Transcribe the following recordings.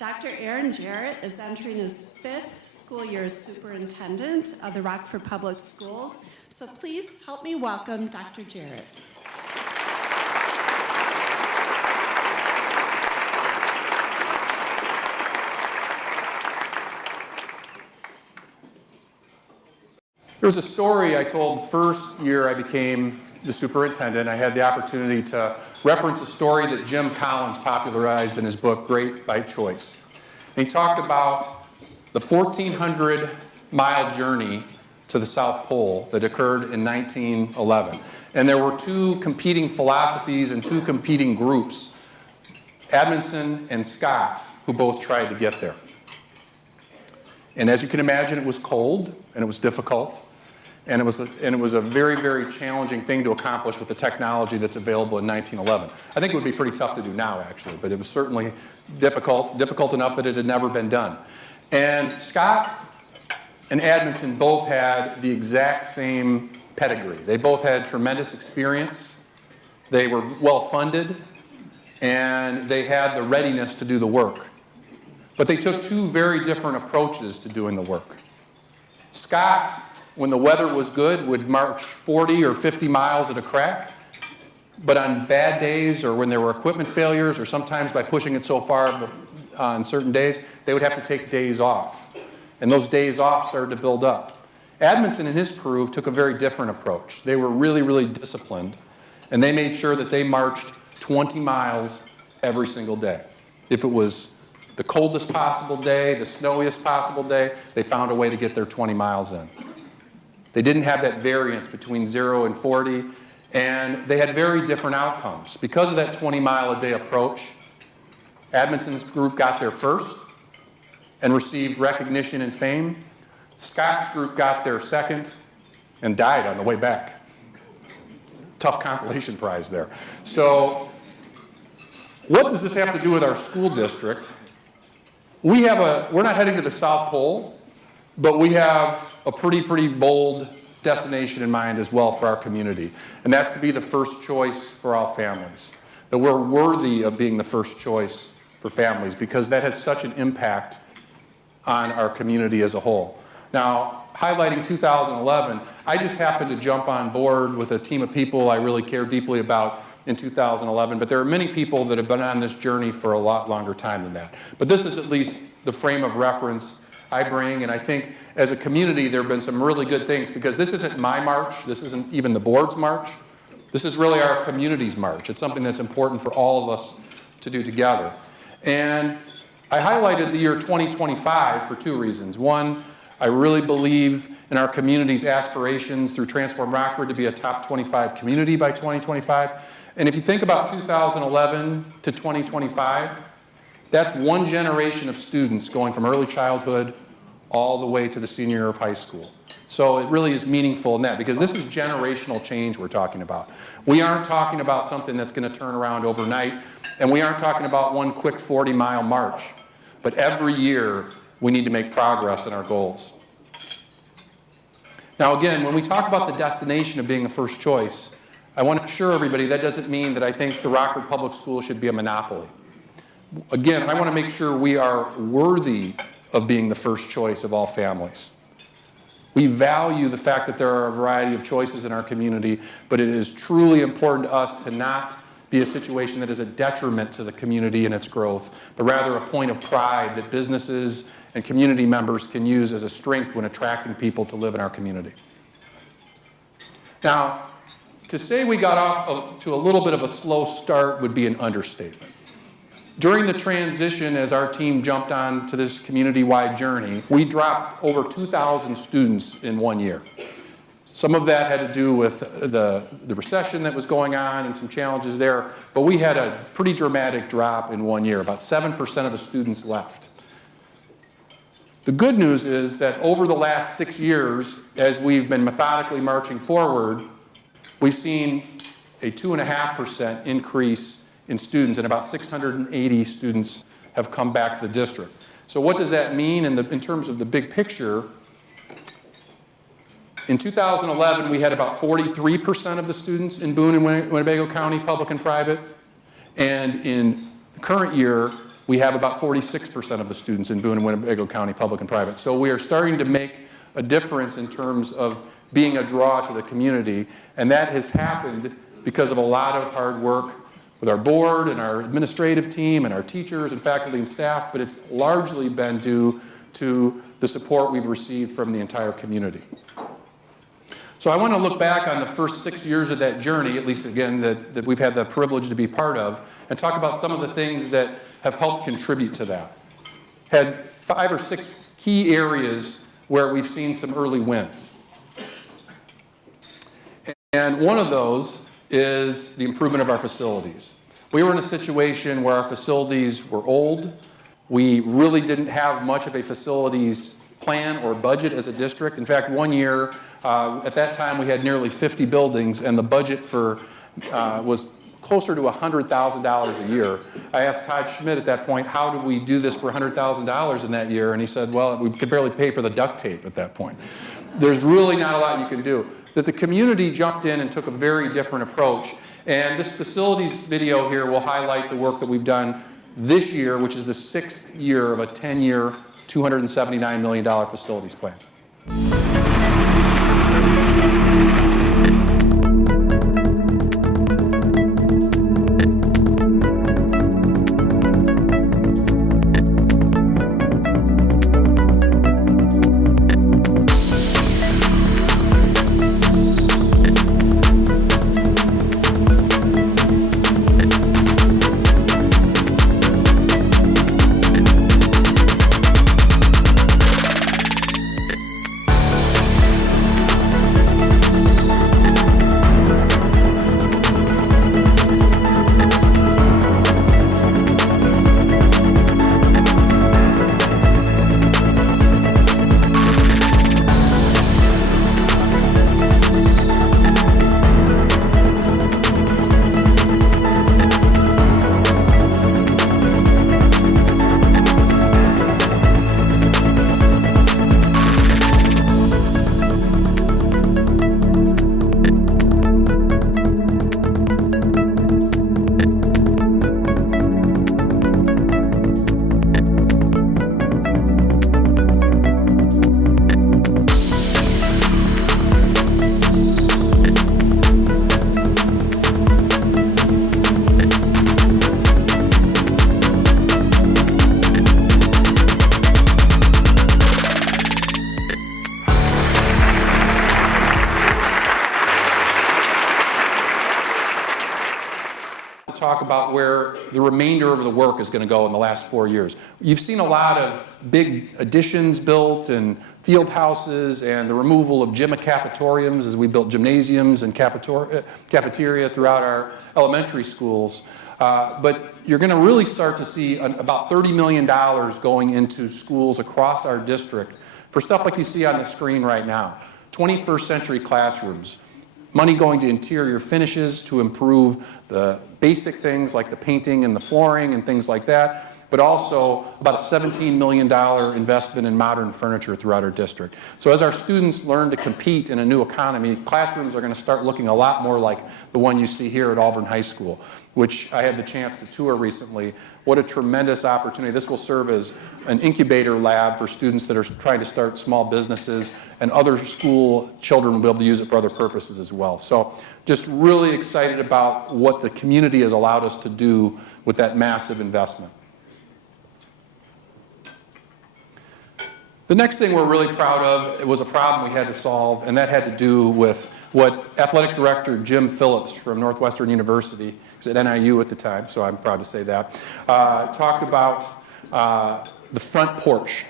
Dr. Ehren Jarrett is entering his 5th school year as superintendent of the Rockford Public Schools. So please help me welcome Dr. Jarrett. There was a story I told the first year I became the superintendent. I had the opportunity to reference a story that Jim Collins popularized in his book, Great by Choice. And he talked about the 1,400-mile journey to the South Pole that occurred in 1911. And there were two competing philosophies and two competing groups, Amundsen and Scott, who both tried to get there. And as you can imagine, it was cold and it was difficult. And it was a very, very challenging thing to accomplish with the technology that's available in 1911. I think it would be pretty tough to do now, actually, but it was certainly difficult enough that it had never been done. And Scott and Amundsen both had the exact same pedigree. They both had tremendous experience. They were well-funded, and they had the readiness to do the work. But they took two very different approaches to doing the work. Scott, when the weather was good, would march 40 or 50 miles at a crack. But on bad days or when there were equipment failures or sometimes by pushing it so far on certain days, they would have to take days off. And those days off started to build up. Amundsen and his crew took a very different approach. They were really, really disciplined. And they made sure that they marched 20 miles every single day. If it was the coldest possible day, the snowiest possible day, they found a way to get their 20 miles in. They didn't have that variance between 0 and 40, and they had very different outcomes. Because of that 20-mile-a-day approach, Amundsen's group got there first and received recognition and fame. Scott's group got there second and died on the way back. Tough consolation prize there. So what does this have to do with our school district? We're not heading to the South Pole, but we have a pretty bold destination in mind as well for our community. And that's to be the first choice for all families. That we're worthy of being the first choice for families because that has such an impact on our community as a whole. Now, highlighting 2011, I just happened to jump on board with a team of people I really care deeply about in 2011, but there are many people that have been on this journey for a lot longer time than that. But this is at least the frame of reference I bring, and I think as a community there have been some really good things because this isn't my march, this isn't even the board's march, this is really our community's march. It's something that's important for all of us to do together. And I highlighted the year 2025 for two reasons. One, I really believe in our community's aspirations through Transform Rockford to be a top 25 community by 2025. And if you think about 2011 to 2025, that's one generation of students going from early childhood all the way to the senior year of high school. So it really is meaningful in that because this is generational change we're talking about. We aren't talking about something that's going to turn around overnight, and we aren't talking about one quick 40-mile march. But every year we need to make progress in our goals. Now again, when we talk about the destination of being the first choice, I want to assure everybody that doesn't mean that I think the Rockford Public Schools should be a monopoly. Again, I want to make sure we are worthy of being the first choice of all families. We value the fact that there are a variety of choices in our community, but it is truly important to us to not be a situation that is a detriment to the community and its growth, but rather a point of pride that businesses and community members can use as a strength when attracting people to live in our community. Now, to say we got off to a little bit of a slow start would be an understatement. During the transition, as our team jumped on to this community-wide journey, we dropped over 2,000 students in 1 year. Some of that had to do with the recession that was going on and some challenges there, but we had a pretty dramatic drop in 1 year. About 7% of the students left. The good news is that over the last 6 years, as we've been methodically marching forward, we've seen a 2.5% increase in students, and about 680 students have come back to the district. So what does that mean in terms of the big picture? In 2011, we had about 43% of the students in Boone and Winnebago County, public and private. And in the current year, we have about 46% of the students in Boone and Winnebago County, public and private. So we are starting to make a difference in terms of being a draw to the community, and that has happened because of a lot of hard work with our board and our administrative team and our teachers and faculty and staff, but it's largely been due to the support we've received from the entire community. So I want to look back on the first 6 years of that journey, at least again that we've had the privilege to be part of, and talk about some of the things that have helped contribute to that. Had 5 or 6 key areas where we've seen some early wins. And one of those is the improvement of our facilities. We were in a situation where our facilities were old. We really didn't have much of a facilities plan or budget as a district. In fact, one year, at that time, we had nearly 50 buildings, and the budget for was closer to $100,000 a year. I asked Todd Schmidt at that point, how did we do this for $100,000 in that year? And he said, well, we could barely pay for the duct tape at that point. There's really not a lot you can do. That the community jumped in and took a very different approach. And this facilities video here will highlight the work that we've done this year, which is the 6th year of a 10-year, $279 million facilities plan. Talk about where the remainder of the work is going to go in the last 4 years. You've seen a lot of big additions built and field houses and the removal of gym cafetoriums as we built gymnasiums and cafeteria throughout our elementary schools. But you're going to really start to see about $30 million going into schools across our district for stuff like you see on the screen right now. 21st century classrooms. Money going to interior finishes to improve the basic things like the painting and the flooring and things like that, but also about a $17 million investment in modern furniture throughout our district. So as our students learn to compete in a new economy, classrooms are going to start looking a lot more like the one you see here at Auburn High School, which I had the chance to tour recently. What a tremendous opportunity. This will serve as an incubator lab for students that are trying to start small businesses, and other school children will be able to use it for other purposes as well. So just really excited about what the community has allowed us to do with that massive investment. The next thing we're really proud of, it was a problem we had to solve, and that had to do with what Athletic Director Jim Phillips from Northwestern University, he was at NIU at the time, so I'm proud to say that, talked about the front porch,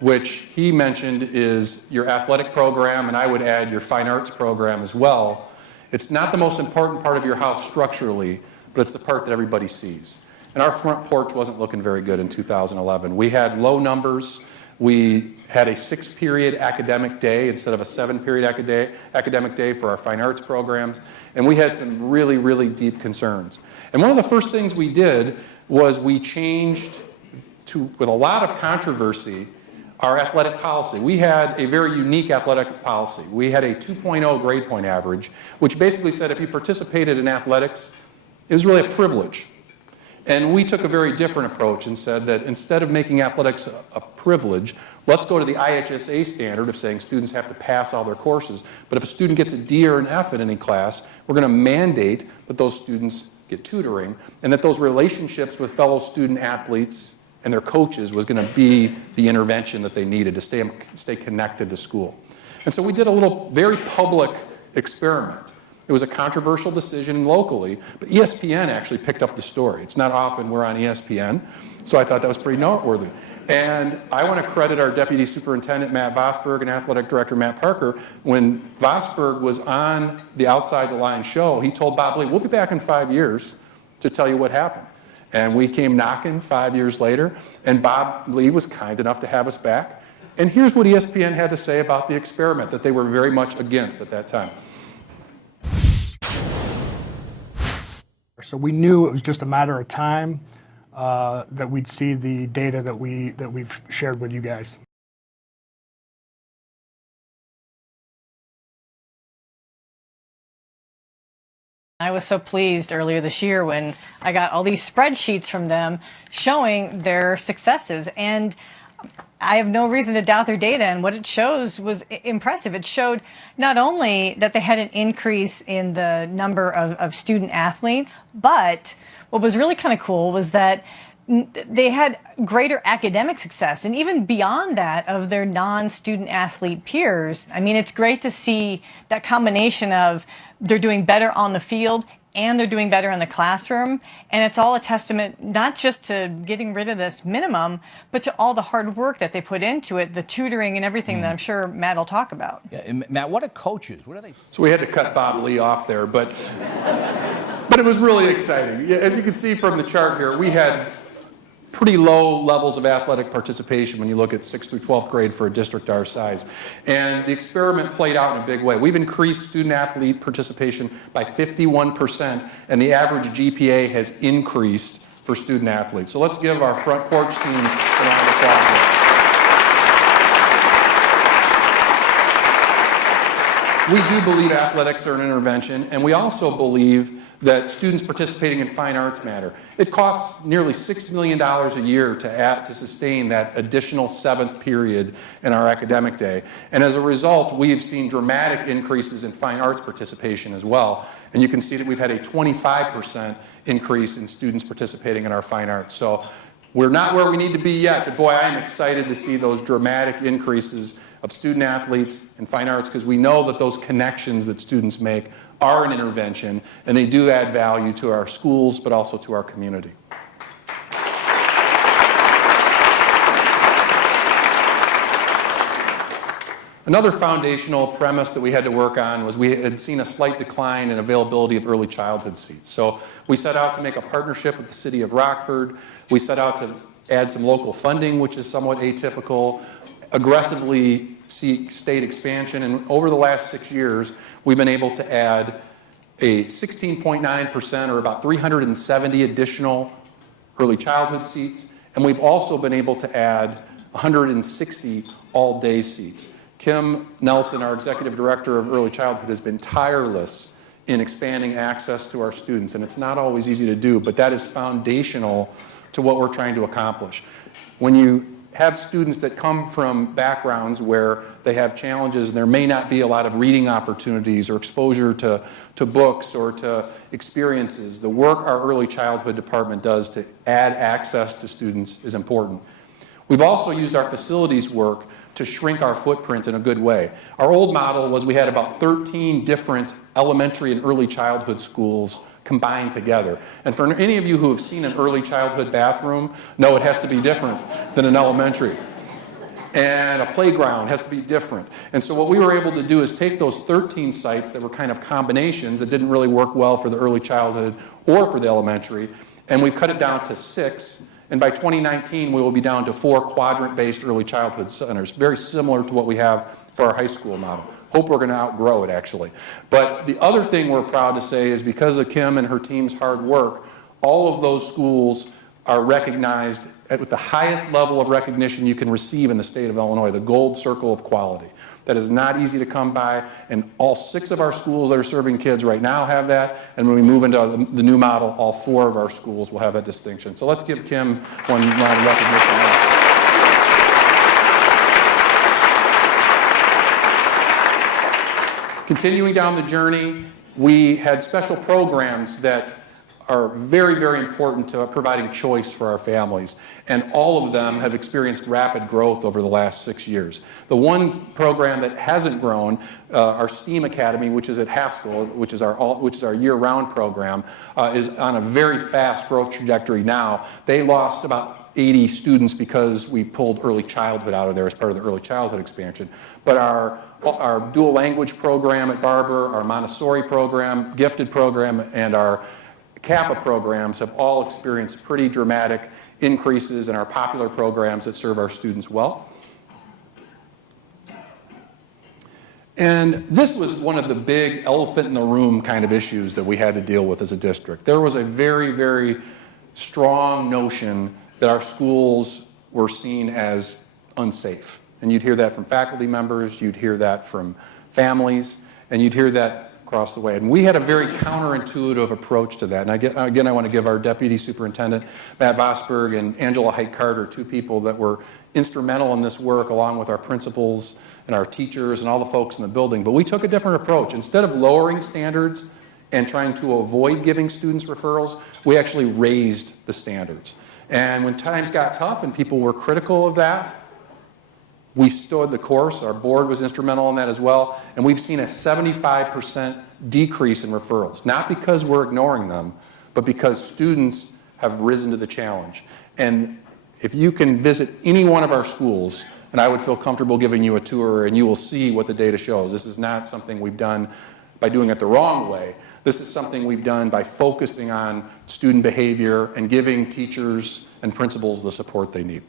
which he mentioned is your athletic program, and I would add your fine arts program as well. It's not the most important part of your house structurally, but it's the part that everybody sees. And our front porch wasn't looking very good in 2011. We had low numbers. We had a 6-period academic day instead of a 7-period academic day for our fine arts programs. And we had some really, really deep concerns. And one of the first things we did was we changed with a lot of controversy, our athletic policy. We had a very unique athletic policy. We had a 2.0 grade point average, which basically said if you participated in athletics, it was really a privilege. And we took a very different approach and said that instead of making athletics a privilege, let's go to the IHSA standard of saying students have to pass all their courses. But if a student gets a D or an F in any class, we're going to mandate that those students get tutoring, and that those relationships with fellow student athletes and their coaches was going to be the intervention that they needed to stay connected to school. And so we did a little very public experiment. It was a controversial decision locally, but ESPN actually picked up the story. It's not often we're on ESPN, so I thought that was pretty noteworthy. And I want to credit our Deputy Superintendent, Matt Vosberg, and Athletic Director, Matt Parker. When Vosberg was on the Outside the Line show, he told Bob Lee, we'll be back in 5 years to tell you what happened. And we came knocking 5 years later, and Bob Lee was kind enough to have us back. And here's what ESPN had to say about the experiment that they were very much against at that time. So we knew it was just a matter of time that we'd see the data that we've shared with you guys. I was so pleased earlier this year when I got all these spreadsheets from them showing their successes, and I have no reason to doubt their data, and what it shows was impressive. It showed not only that they had an increase in the number of student athletes, but what was really kind of cool was that they had greater academic success, and even beyond that of their non-student athlete peers. I mean, it's great to see that combination of they're doing better on the field and they're doing better in the classroom, and it's all a testament not just to getting rid of this minimum, but to all the hard work that they put into it, the tutoring and everything that I'm sure Matt will talk about. Yeah, and Matt, what are coaches? What are they? So we had to cut Bob Lee off there, but it was really exciting. As you can see from the chart here, we had pretty low levels of athletic participation when you look at 6th through 12th grade for a district our size. And the experiment played out in a big way. We've increased student athlete participation by 51%, and the average GPA has increased for student athletes. So let's give our front porch team a round of applause. We do believe athletics are an intervention, and we also believe that students participating in fine arts matter. It costs nearly $6 million a year to sustain that additional 7th period in our academic day. And as a result, we have seen dramatic increases in fine arts participation as well. And you can see that we've had a 25% increase in students participating in our fine arts. So we're not where we need to be yet, but boy, I am excited to see those dramatic increases of student athletes in fine arts, because we know that those connections that students make are an intervention, and they do add value to our schools, but also to our community. Another foundational premise that we had to work on was we had seen a slight decline in availability of early childhood seats. So we set out to make a partnership with the city of Rockford. We set out to add some local funding, which is somewhat atypical, aggressively seek state expansion, and over the last 6 years, we've been able to add a 16.9%, or about 370 additional early childhood seats, and we've also been able to add 160 all-day seats. Kim Nelson, our Executive Director of Early Childhood, has been tireless in expanding access to our students, and it's not always easy to do, but that is foundational to what we're trying to accomplish. When you have students that come from backgrounds where they have challenges and there may not be a lot of reading opportunities or exposure to books or to experiences, the work our early childhood department does to add access to students is important. We've also used our facilities work to shrink our footprint in a good way. Our old model was we had about 13 different elementary and early childhood schools combined together. And for any of you who have seen an early childhood bathroom, know it has to be different than an elementary. And a playground has to be different. And so what we were able to do is take those 13 sites that were kind of combinations that didn't really work well for the early childhood or for the elementary, and we've cut it down to 6. And by 2019, we will be down to 4 quadrant-based early childhood centers, very similar to what we have for our high school model. Hope we're going to outgrow it, actually. But the other thing we're proud to say is because of Kim and her team's hard work, all of those schools are recognized with the highest level of recognition you can receive in the state of Illinois, the Gold Circle of Quality. That is not easy to come by, and all 6 of our schools that are serving kids right now have that, and when we move into the new model, all 4 of our schools will have that distinction. So let's give Kim one round of recognition now. Continuing down the journey, we had special programs that are very, very important to providing choice for our families. And all of them have experienced rapid growth over the last 6 years. The one program that hasn't grown, our STEAM Academy, which is at Haskell, which is our year-round program, is on a very fast growth trajectory now. They lost about 80 students because we pulled early childhood out of there as part of the early childhood expansion. But our dual language program at Barber, our Montessori program, gifted program, and our Kappa programs have all experienced pretty dramatic increases in our popular programs that serve our students well. And this was one of the big elephant in the room kind of issues that we had to deal with as a district. There was a very, very strong notion that our schools were seen as unsafe. And you'd hear that from faculty members, you'd hear that from families, and you'd hear that across the way. And we had a very counterintuitive approach to that. And again, I want to give our Deputy Superintendent, Matt Vosberg, and Angela Height-Carter, 2 people that were instrumental in this work, along with our principals and our teachers and all the folks in the building. But we took a different approach. Instead of lowering standards and trying to avoid giving students referrals, we actually raised the standards. And when times got tough and people were critical of that, we stood the course. Our board was instrumental in that as well. And we've seen a 75% decrease in referrals, not because we're ignoring them, but because students have risen to the challenge. And if you can visit any one of our schools, and I would feel comfortable giving you a tour, and you will see what the data shows. This is not something we've done by doing it the wrong way. This is something we've done by focusing on student behavior and giving teachers and principals the support they need.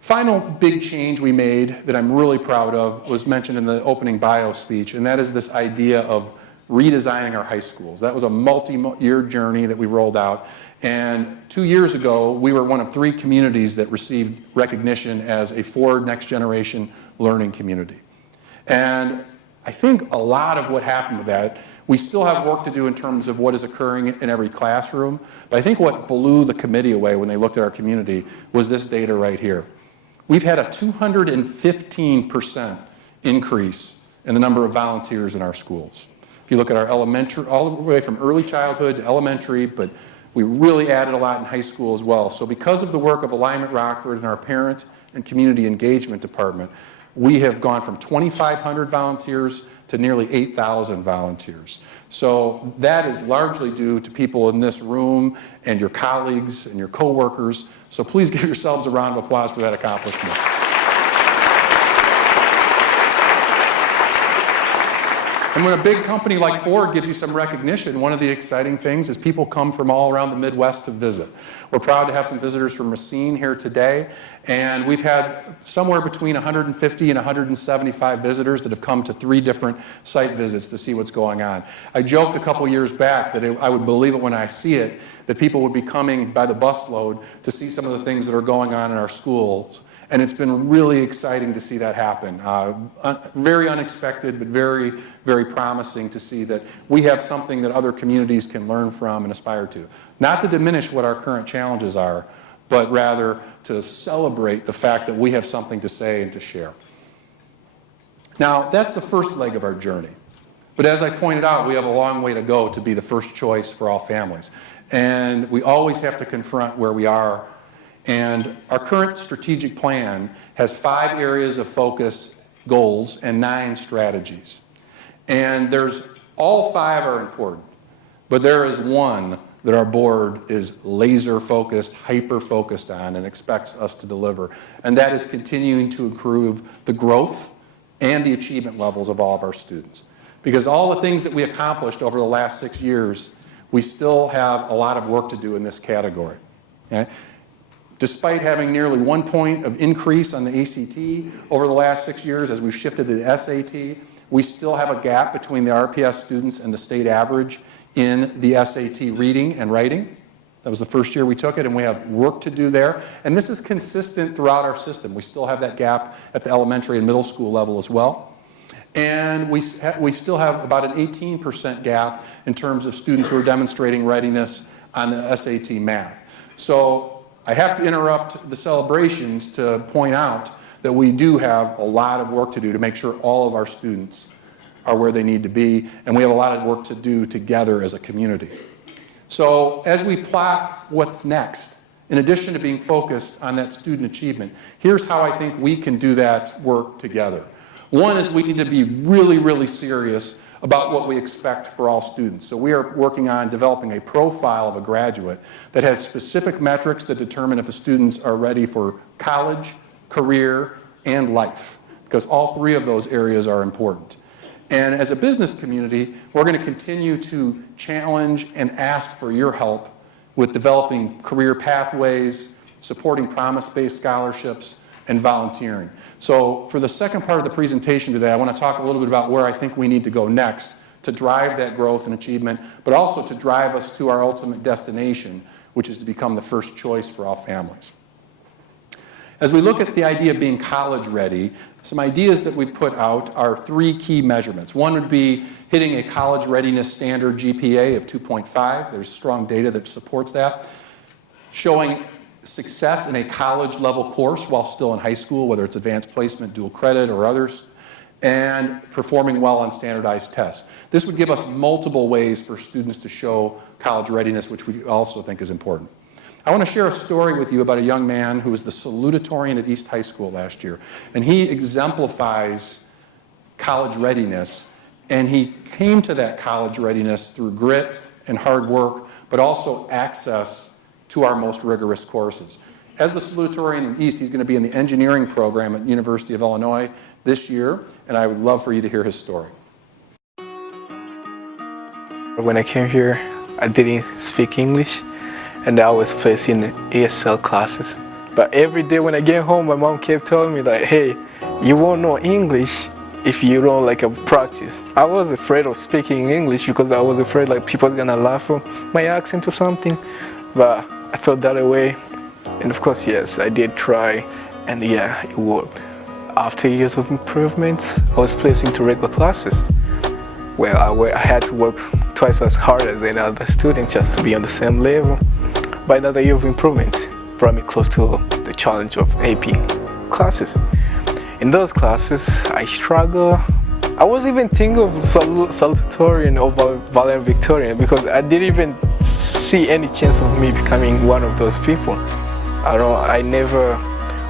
Final big change we made that I'm really proud of was mentioned in the opening bio speech, and that is this idea of redesigning our high schools. That was a multi-year journey that we rolled out, and 2 years ago, we were one of 3 communities that received recognition as a Ford Next Generation Learning Community. And I think a lot of what happened with that, we still have work to do in terms of what is occurring in every classroom, but I think what blew the committee away when they looked at our community was this data right here. We've had a 215% increase in the number of volunteers in our schools. If you look at our elementary, all the way from early childhood to elementary, but we really added a lot in high school as well. So because of the work of Alignment Rockford and our parent and community engagement department, we have gone from 2,500 volunteers to nearly 8,000 volunteers. So that is largely due to people in this room and your colleagues and your coworkers. So please give yourselves a round of applause for that accomplishment. And when a big company like Ford gives you some recognition, one of the exciting things is people come from all around the Midwest to visit. We're proud to have some visitors from Racine here today, and we've had somewhere between 150 and 175 visitors that have come to 3 different site visits to see what's going on. I joked a couple years back that I would believe it when I see it, that people would be coming by the busload to see some of the things that are going on in our schools. And it's been really exciting to see that happen. Very unexpected, but very, very promising to see that we have something that other communities can learn from and aspire to. Not to diminish what our current challenges are, but rather to celebrate the fact that we have something to say and to share. Now, that's the first leg of our journey. But as I pointed out, we have a long way to go to be the first choice for all families. And we always have to confront where we are. And our current strategic plan has 5 areas of focus, goals, and 9 strategies. And all 5 are important, but there is one that our board is laser focused, hyper focused on, and expects us to deliver. And that is continuing to improve the growth and the achievement levels of all of our students. Because all the things that we accomplished over the last 6 years, we still have a lot of work to do in this category. Okay? Despite having nearly 1 point of increase on the ACT over the last 6 years as we've shifted to the SAT, we still have a gap between the RPS students and the state average in the SAT reading and writing. That was the first year we took it, and we have work to do there. And this is consistent throughout our system. We still have that gap at the elementary and middle school level as well. And we still have about an 18% gap in terms of students who are demonstrating readiness on the SAT math. So I have to interrupt the celebrations to point out that we do have a lot of work to do to make sure all of our students are where they need to be, and we have a lot of work to do together as a community. So as we plot what's next, in addition to being focused on that student achievement, here's how I think we can do that work together. One is we need to be really, really serious about what we expect for all students. So we are working on developing a profile of a graduate that has specific metrics that determine if the students are ready for college, career, and life, because all three of those areas are important. And as a business community, we're going to continue to challenge and ask for your help with developing career pathways, supporting promise-based scholarships, and volunteering. So for the second part of the presentation today, I want to talk a little bit about where I think we need to go next to drive that growth and achievement, but also to drive us to our ultimate destination, which is to become the first choice for all families. As we look at the idea of being college ready, some ideas that we've put out are three key measurements. One would be hitting a college readiness standard GPA of 2.5. There's strong data that supports that. Showing success in a college level course while still in high school, whether it's advanced placement, dual credit, or others, and performing well on standardized tests. This would give us multiple ways for students to show college readiness, which we also think is important. I want to share a story with you about a young man who was the salutatorian at East High School last year. And he exemplifies college readiness. And he came to that college readiness through grit and hard work, but also access to our most rigorous courses. As the salutatorian in East, he's going to be in the engineering program at the University of Illinois this year. And I would love for you to hear his story. When I came here, I didn't speak English. And I was placed in ESL classes. But every day when I get home, my mom kept telling me like, hey, you won't know English if you don't practice. I was afraid of speaking English because I was afraid people are gonna laugh at my accent or something. But I felt that away. And of course, yes, I did try. And yeah, it worked. After years of improvements, I was placed into regular classes. Where I had to work twice as hard as any other student just to be on the same level. By another year of improvement brought me close to the challenge of AP classes. In those classes, I struggled. I was even thinking of salutatorian over valedictorian because I didn't even see any chance of me becoming one of those people. I never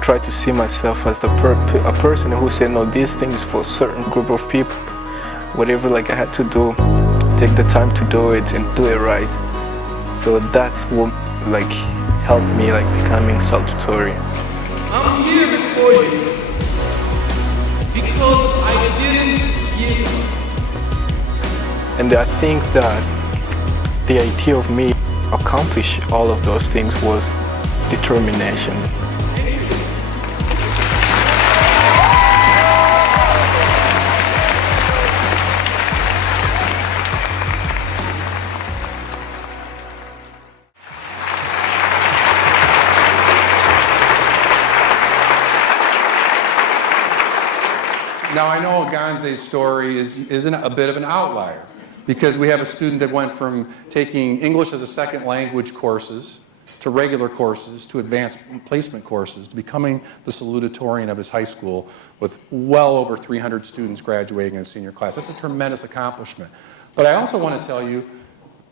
tried to see myself as a person who said, no, these things for a certain group of people. Whatever I had to do, take the time to do it and do it right. So that's what helped me becoming salutatorian. I'm here before you because I didn't give up. And I think that the idea of me accomplish all of those things was determination. Now, I know Aganze's story is a bit of an outlier because we have a student that went from taking English as a second language courses to regular courses to advanced placement courses to becoming the salutatorian of his high school with well over 300 students graduating in a senior class. That's a tremendous accomplishment. But I also want to tell you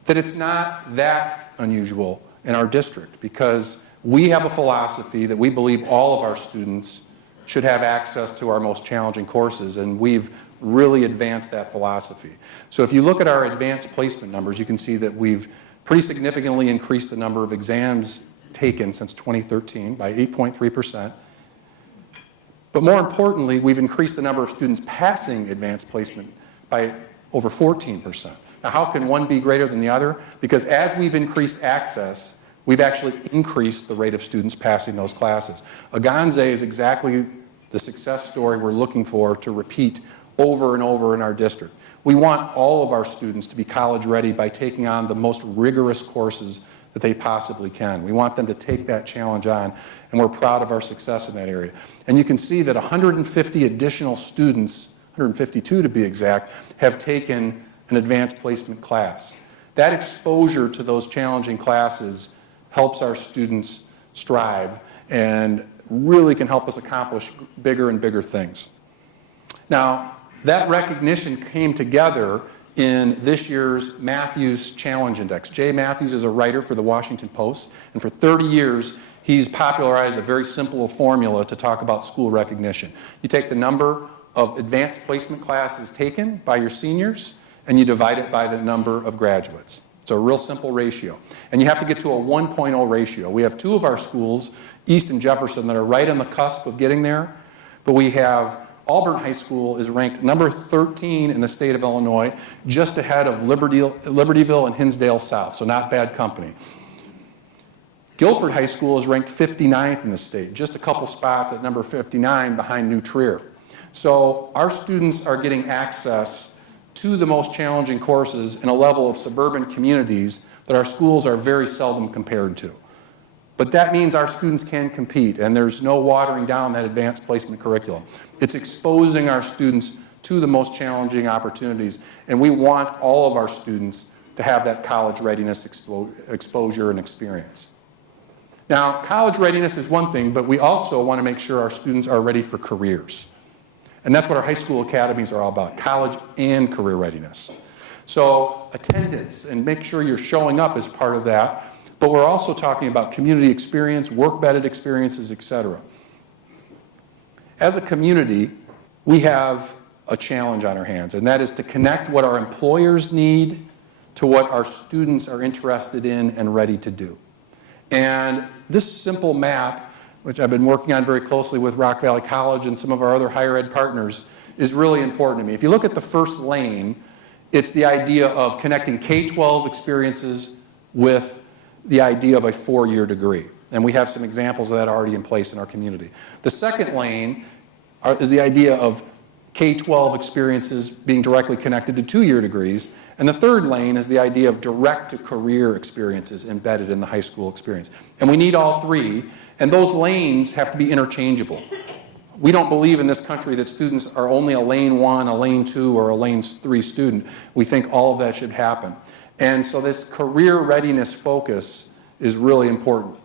that it's not that unusual in our district because we have a philosophy that we believe all of our students should have access to our most challenging courses, and we've really advanced that philosophy. So if you look at our advanced placement numbers, you can see that we've pretty significantly increased the number of exams taken since 2013 by 8.3%. But more importantly, we've increased the number of students passing advanced placement by over 14%. Now, how can one be greater than the other? Because as we've increased access, we've actually increased the rate of students passing those classes. Aganze is exactly the success story we're looking for to repeat over and over in our district. We want all of our students to be college ready by taking on the most rigorous courses that they possibly can. We want them to take that challenge on, and we're proud of our success in that area. And you can see that 150 additional students, 152 to be exact, have taken an advanced placement class. That exposure to those challenging classes helps our students strive and really can help us accomplish bigger and bigger things. Now, that recognition came together in this year's Matthews Challenge Index. Jay Matthews is a writer for the Washington Post, and for 30 years, he's popularized a very simple formula to talk about school recognition. You take the number of advanced placement classes taken by your seniors, and you divide it by the number of graduates. It's a real simple ratio. And you have to get to a 1.0 ratio. We have two of our schools, East and Jefferson, that are right on the cusp of getting there, but we have Auburn High School is ranked number 13 in the state of Illinois, just ahead of Libertyville and Hinsdale South, so not bad company. Guilford High School is ranked 59th in the state, just a couple spots at number 59 behind New Trier. So our students are getting access to the most challenging courses in a level of suburban communities that our schools are very seldom compared to. But that means our students can compete, and there's no watering down that advanced placement curriculum. It's exposing our students to the most challenging opportunities, and we want all of our students to have that college readiness exposure and experience. Now, college readiness is one thing, but we also want to make sure our students are ready for careers. And that's what our high school academies are all about, college and career readiness. So attendance and make sure you're showing up as part of that, but we're also talking about community experience, work-bedded experiences, etc. As a community, we have a challenge on our hands, and that is to connect what our employers need to what our students are interested in and ready to do. And this simple map, which I've been working on very closely with Rock Valley College and some of our other higher ed partners, is really important to me. If you look at the first lane, it's the idea of connecting K-12 experiences with the idea of a four-year degree. And we have some examples of that already in place in our community. The second lane is the idea of K-12 experiences being directly connected to two-year degrees. And the third lane is the idea of direct-to-career experiences embedded in the high school experience. And we need all three, and those lanes have to be interchangeable. We don't believe in this country that students are only a lane 1, a lane 2, or a lane 3 student. We think all of that should happen. And so this career readiness focus is really important.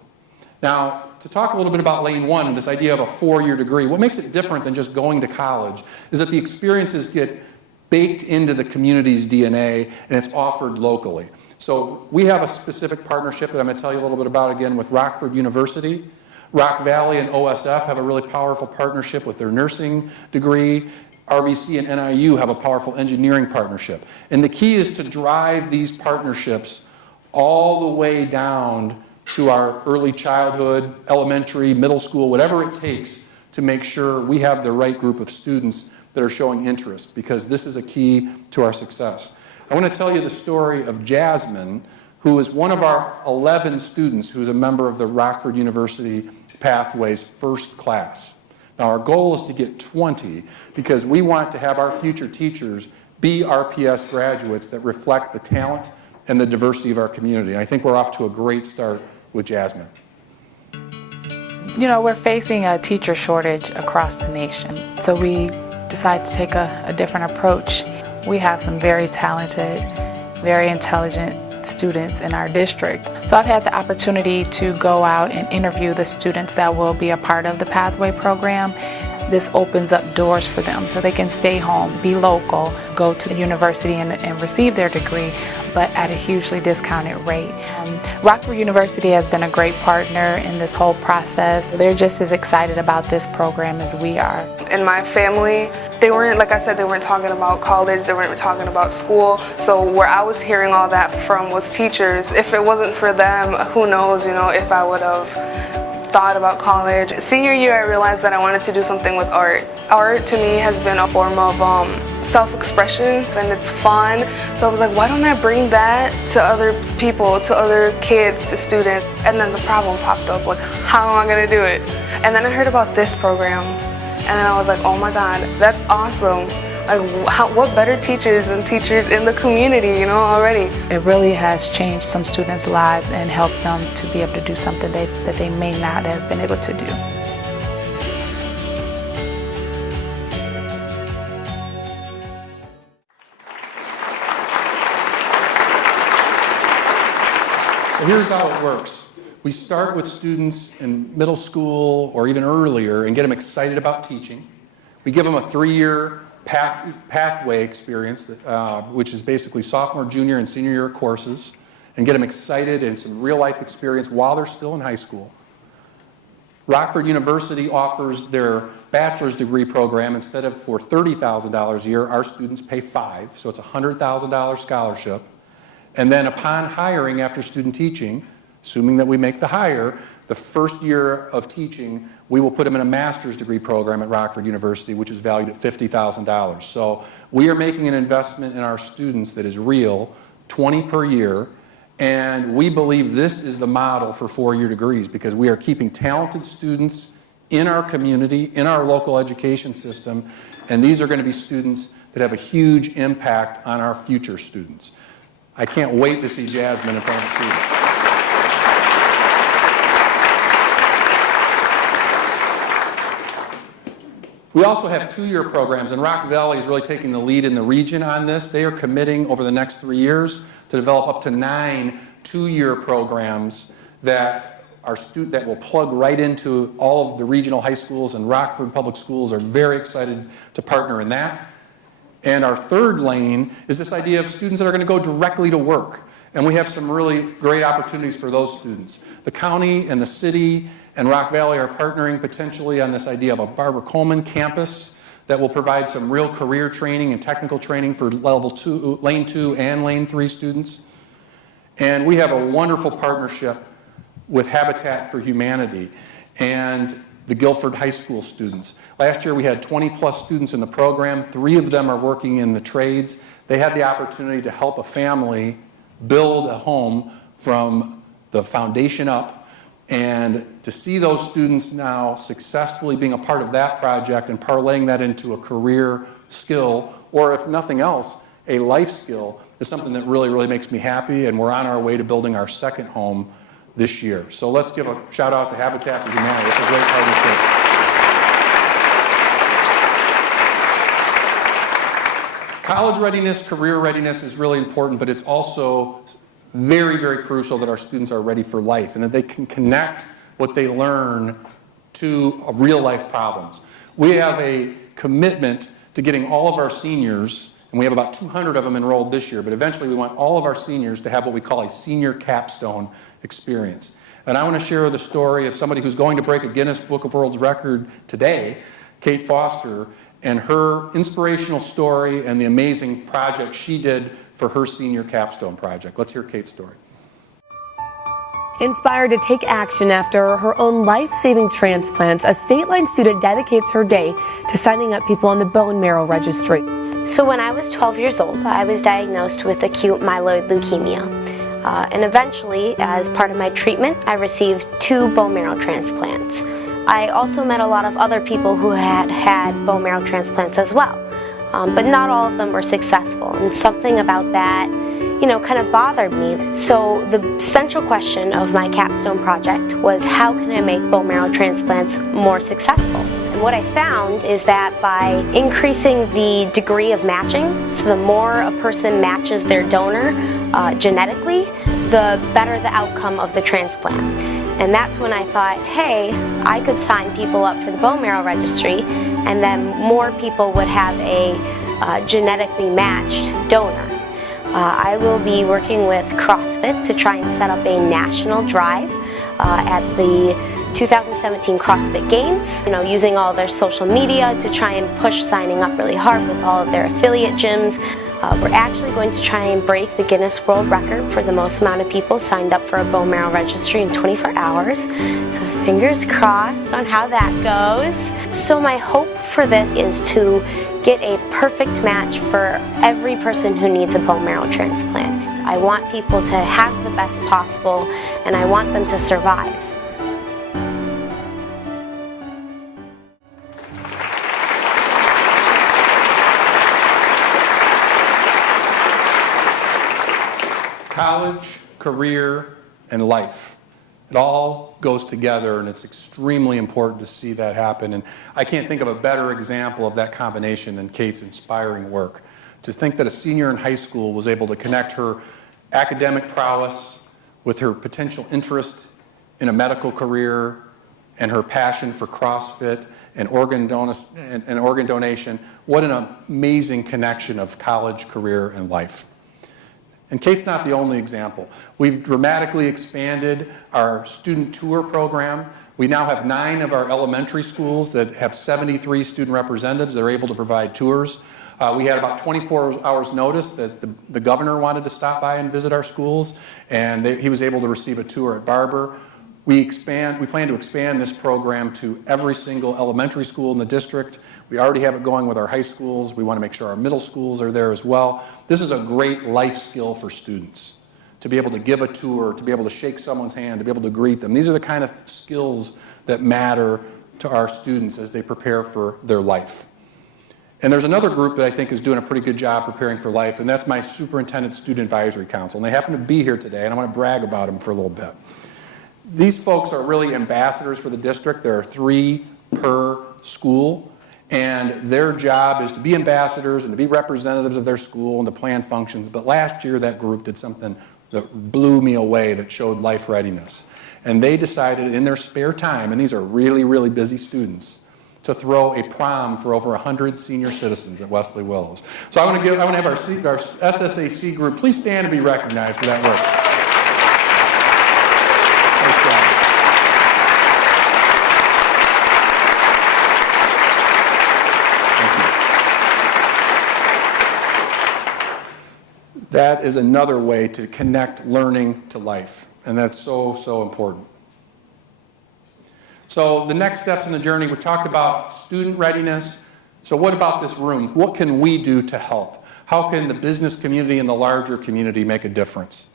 Now, to talk a little bit about lane 1, this idea of a four-year degree, what makes it different than just going to college is that the experiences get baked into the community's DNA and it's offered locally. So we have a specific partnership that I'm going to tell you a little bit about again with Rockford University. Rock Valley and OSF have a really powerful partnership with their nursing degree. RVC and NIU have a powerful engineering partnership. And the key is to drive these partnerships all the way down to our early childhood, elementary, middle school, whatever it takes to make sure we have the right group of students that are showing interest, because this is a key to our success. I want to tell you the story of Jasmine, who is one of our 11 students who is a member of the Rockford University Pathways first class. Now, our goal is to get 20 because we want to have our future teachers be RPS graduates that reflect the talent and the diversity of our community. And I think we're off to a great start with Jasmine. You know, we're facing a teacher shortage across the nation, so we decided to take a different approach. We have some very talented, very intelligent students in our district. So I've had the opportunity to go out and interview the students that will be a part of the Pathway program. This opens up doors for them so they can stay home, be local, go to the university and receive their degree, but at a hugely discounted rate. Rockford University has been a great partner in this whole process. They're just as excited about this program as we are. In my family, they weren't, like I said, they weren't talking about college, they weren't talking about school. So where I was hearing all that from was teachers. If it wasn't for them, who knows, you know, if I would have thought about college. Senior year, I realized that I wanted to do something with art. Art to me has been a form of self-expression, and it's fun. So I was like, why don't I bring that to other people, to other kids, to students? And then the problem popped up, like, how am I gonna do it? And then I heard about this program, and then I was like, oh my God, that's awesome. Like, what better teachers than teachers in the community, you know, already. It really has changed some students' lives and helped them to be able to do something that they may not have been able to do. So here's how it works. We start with students in middle school or even earlier and get them excited about teaching. We give them a 3-year pathway experience, which is basically sophomore, junior, and senior year courses, and get them excited and some real-life experience while they're still in high school. Rockford University offers their bachelor's degree program. Instead of for $30,000 a year, our students pay $5,000, so it's a $100,000 scholarship. And then upon hiring after student teaching, assuming that we make the hire, the first year of teaching, we will put them in a master's degree program at Rockford University, which is valued at $50,000. So we are making an investment in our students that is real, 20 per year, and we believe this is the model for 4-year degrees because we are keeping talented students in our community, in our local education system, and these are going to be students that have a huge impact on our future students. I can't wait to see Jasmine in front of students. We also have 2-year programs, and Rock Valley is really taking the lead in the region on this. They are committing over the next 3 years to develop up to 9 2-year programs that will plug right into all of the regional high schools, and Rockford Public Schools are very excited to partner in that. And our third lane is this idea of students that are going to go directly to work. And we have some really great opportunities for those students. The county and the city and Rock Valley are partnering potentially on this idea of a Barbara Coleman campus that will provide some real career training and technical training for lane 2 and lane 3 students. And we have a wonderful partnership with Habitat for Humanity and the Guilford High School students. Last year we had 20+ students in the program. 3 of them are working in the trades. They had the opportunity to help a family build a home from the foundation up, and to see those students now successfully being a part of that project and parlaying that into a career skill, or if nothing else, a life skill, is something that really, really makes me happy, and we're on our way to building our second home this year. So let's give a shout out to Habitat for Humanity. It's a great partnership. College readiness, career readiness is really important, but it's also very, very crucial that our students are ready for life and that they can connect what they learn to real life problems. We have a commitment to getting all of our seniors, and we have about 200 of them enrolled this year, but eventually we want all of our seniors to have what we call a senior capstone experience. And I want to share the story of somebody who's going to break a Guinness Book of World Record today, Kate Foster, and her inspirational story and the amazing project she did for her senior capstone project. Let's hear Kate's story. Inspired to take action after her own life-saving transplants, a State Line student dedicates her day to signing up people on the bone marrow registry. So when I was 12 years old, I was diagnosed with acute myeloid leukemia. And eventually, as part of my treatment, I received 2 bone marrow transplants. I also met a lot of other people who had had bone marrow transplants as well. But not all of them were successful, and something about that, kind of bothered me. So the central question of my capstone project was, how can I make bone marrow transplants more successful? And what I found is that by increasing the degree of matching, so the more a person matches their donor genetically, the better the outcome of the transplant. And that's when I thought, hey, I could sign people up for the bone marrow registry, and then more people would have a genetically matched donor. I will be working with CrossFit to try and set up a national drive at the 2017 CrossFit Games, using all their social media to try and push signing up really hard with all of their affiliate gyms. We're actually going to try and break the Guinness World Record for the most amount of people signed up for a bone marrow registry in 24 hours. So fingers crossed on how that goes. So my hope for this is to get a perfect match for every person who needs a bone marrow transplant. I want people to have the best possible, and I want them to survive. college, career, and life. It all goes together, and it's extremely important to see that happen. And I can't think of a better example of that combination than Kate's inspiring work. To think that a senior in high school was able to connect her academic prowess with her potential interest in a medical career and her passion for CrossFit and organ donation. What an amazing connection of college, career, and life. And Kate's not the only example. We've dramatically expanded our student tour program. We now have 9 of our elementary schools that have 73 student representatives that are able to provide tours. We had about 24 hours notice that the governor wanted to stop by and visit our schools, and he was able to receive a tour at Barber. We plan to expand this program to every single elementary school in the district. We already have it going with our high schools. We want to make sure our middle schools are there as well. This is a great life skill for students, to be able to give a tour, to be able to shake someone's hand, to be able to greet them. These are the kind of skills that matter to our students as they prepare for their life. And there's another group that I think is doing a pretty good job preparing for life, and that's my Superintendent Student Advisory Council. And they happen to be here today, and I want to brag about them for a little bit. These folks are really ambassadors for the district. There are 3 per school, and their job is to be ambassadors and to be representatives of their school and to plan functions. But last year, that group did something that blew me away, that showed life readiness. And they decided in their spare time, and these are really, really busy students, to throw a prom for over 100 senior citizens at Wesley Willows. So I want to have our SSAC group please stand and be recognized for that work. That is another way to connect learning to life, and that's so, so important. So the next steps in the journey, we talked about student readiness. So what about this room? What can we do to help? How can the business community and the larger community make a difference?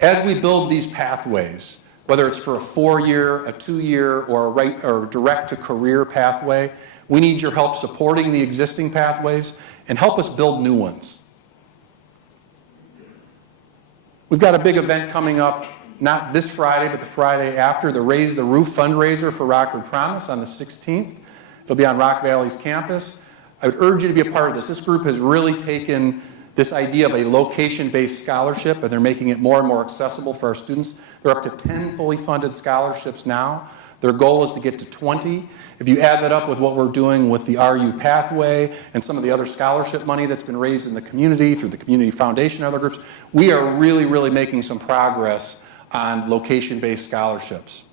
As we build these pathways, whether it's for a 4-year, a 2-year, or direct-to-career pathway, we need your help supporting the existing pathways and help us build new ones. We've got a big event coming up, not this Friday, but the Friday after, the Raise the Roof fundraiser for Rockford Promise on the 16th. It'll be on Rock Valley's campus. I would urge you to be a part of this. This group has really taken this idea of a location-based scholarship, and they're making it more and more accessible for our students. They're up to 10 fully funded scholarships now. Their goal is to get to 20. If you add that up with what we're doing with the RU pathway and some of the other scholarship money that's been raised in the community through the Community Foundation and other groups, we are really, really making some progress on location-based scholarships.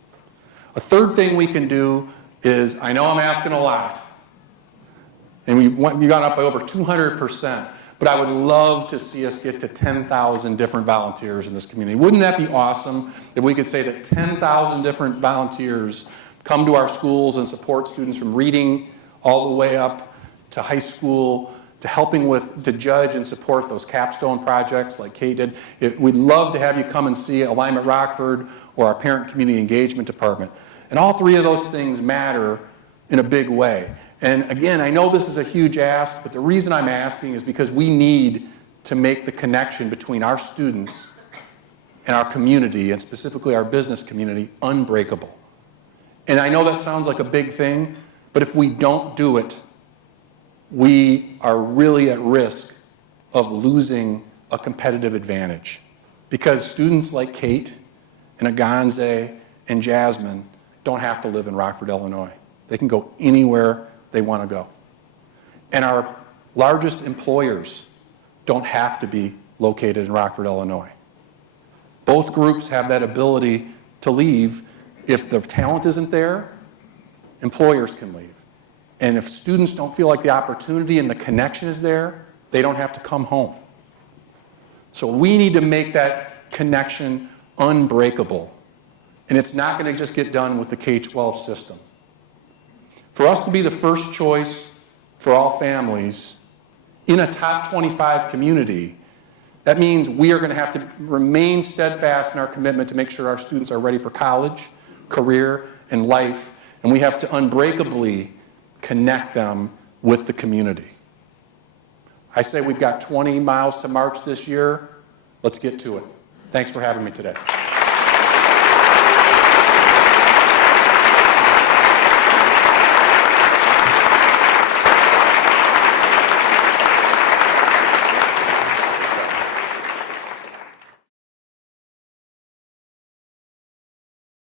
A third thing we can do is, I know I'm asking a lot, and we got up by over 200%, but I would love to see us get to 10,000 different volunteers in this community. Wouldn't that be awesome if we could say that 10,000 different volunteers come to our schools and support students from reading all the way up to high school, to helping to judge and support those capstone projects like Kate did. We'd love to have you come and see Alignment Rockford or our Parent Community Engagement Department. And all 3 of those things matter in a big way. And again, I know this is a huge ask, but the reason I'm asking is because we need to make the connection between our students and our community, and specifically our business community, unbreakable. And I know that sounds like a big thing, but if we don't do it, we are really at risk of losing a competitive advantage. Because students like Kate and Aganze and Jasmine don't have to live in Rockford, Illinois. They can go anywhere they want to go. And our largest employers don't have to be located in Rockford, Illinois. Both groups have that ability to leave. If the talent isn't there, employers can leave. And if students don't feel like the opportunity and the connection is there, they don't have to come home. So we need to make that connection unbreakable. And it's not going to just get done with the K-12 system. For us to be the first choice for all families in a top 25 community, that means we are going to have to remain steadfast in our commitment to make sure our students are ready for college, career, and life, and we have to unbreakably connect them with the community. I say we've got 20 miles to march this year. Let's get to it. Thanks for having me today.